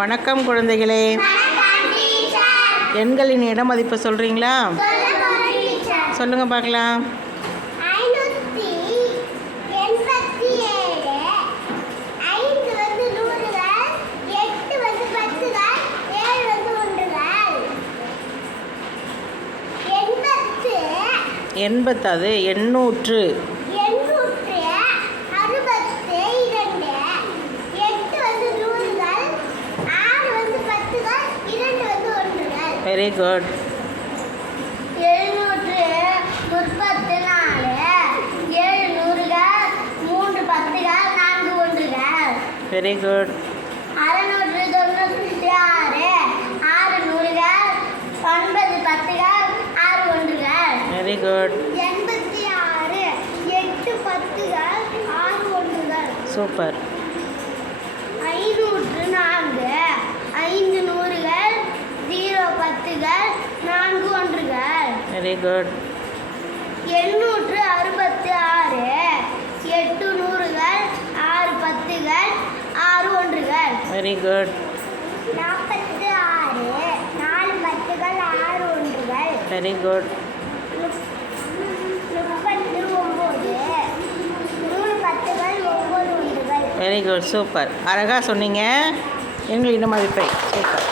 வணக்கம் குழந்தைகளே. எண்களின் இட மதிப்பு சொல்கிறீங்களா? சொல்லுங்க பார்க்கலாம். 80 அது 800. Very good. 734 7 நூறுகள் 3 பத்துகள் 4 ஒன்றுகள். Very good. 696 6 நூறுகள் 9 பத்துகள் 6 ஒன்றுகள். Very good. 86 8 பத்துகள் 6 ஒன்றுகள். சூப்பர். 504 5 நூறுகள் 0 பத்துகள் 4 ஒன்றுகள். Very good. 866 8 நூறுகள் 6 பத்துகள் 6 ஒன்றுகள். Very good. 46 4 பத்துகள் 6 ஒன்றுகள். Very good. 39 3 பத்துகள் 9 ஒன்றுகள். Very good. சூப்பர். அழகாக சொன்னீங்க எண்களின் மதிப்பை. சூப்பர்.